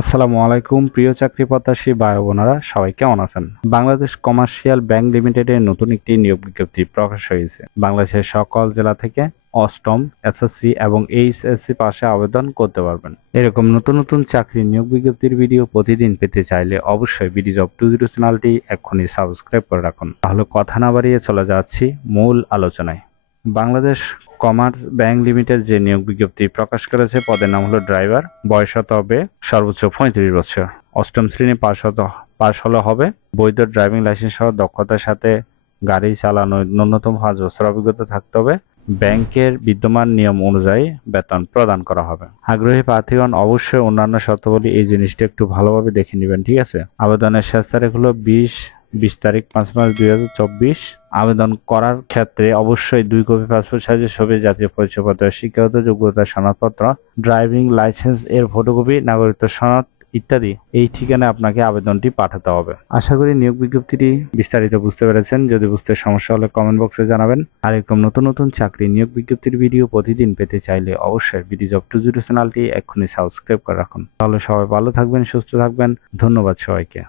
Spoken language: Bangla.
আসসালামু আলাইকুম প্রিয় চাকরি প্রত্যাশী ভাই বোনেরা, সবাই কেমন আছেন? বাংলাদেশ কমার্শিয়াল ব্যাংক লিমিটেডের নতুন একটি নিয়োগ বিজ্ঞপ্তি প্রকাশ হয়েছে। বাংলাদেশের সকল জেলা থেকে অষ্টম, এসএসসি এবং এইচএসসি পাশে আবেদন করতে পারবেন। এরকম নতুন নতুন চাকরি নিয়োগ বিজ্ঞপ্তির ভিডিও প্রতিদিন পেতে চাইলে অবশ্যই বিডি জব 20 চ্যানেলটি এক্ষুনি সাবস্ক্রাইব করে রাখুন। তাহলে কথা না বাড়িয়ে চলে যাচ্ছি মূল আলোচনায়। বাংলাদেশ কমার্স ব্যাংক লিমিটেড যে নিয়োগ বিজ্ঞপ্তি প্রকাশ করেছে, পদের নাম হলো ড্রাইভার। বয়স হতে হবে সর্বোচ্চ 35 বছর। অষ্টম শ্রেণী পাশ হলে হবে। বৈধ ড্রাইভিং লাইসেন্স সহ দক্ষতার সাথে গাড়ি চালানোর ন্যূনতম 5 বছর অভিজ্ঞতা থাকতে হবে। ব্যাংকের বিদ্যমান নিয়ম অনুযায়ী বেতন প্রদান করা হবে। আগ্রহী প্রার্থীগণ অবশ্যই অন্যান্য শর্তাবলী এই জিনিসটা একটু ভালোভাবে দেখে নেবেন, ঠিক আছে? আবেদনের শেষ তারিখ হলো 20 তারিখ 5 মাস 2024। আবেদন করার ক্ষেত্রে অবশ্যই 2 কপি পাসপোর্ট সাইজের ছবি, জাতীয় পরিচয়পত্র, শিক্ষাগত যোগ্যতা সনদপত্র, ড্রাইভিং লাইসেন্স এর ফটোকপি, নাগরিকত্ব সনদ ইত্যাদি এই ঠিকানায় আপনাকে আবেদনটি পাঠাতে হবে। আশা করি নিয়োগ বিজ্ঞপ্তিটি বিস্তারিত বুঝতে পেরেছেন। যদি বুঝতে সমস্যা হলে কমেন্ট বক্সে জানাবেন। আর এরকম নতুন নতুন চাকরি নিয়োগ বিজ্ঞপ্তির ভিডিও প্রতিদিন পেতে চাইলে অবশ্যই বিডি জব 20 চ্যানেলটি এক্ষুনি সাবস্ক্রাইব করে রাখুন। তাহলে সবাই ভালো থাকবেন, সুস্থ থাকবেন। ধন্যবাদ সবাইকে।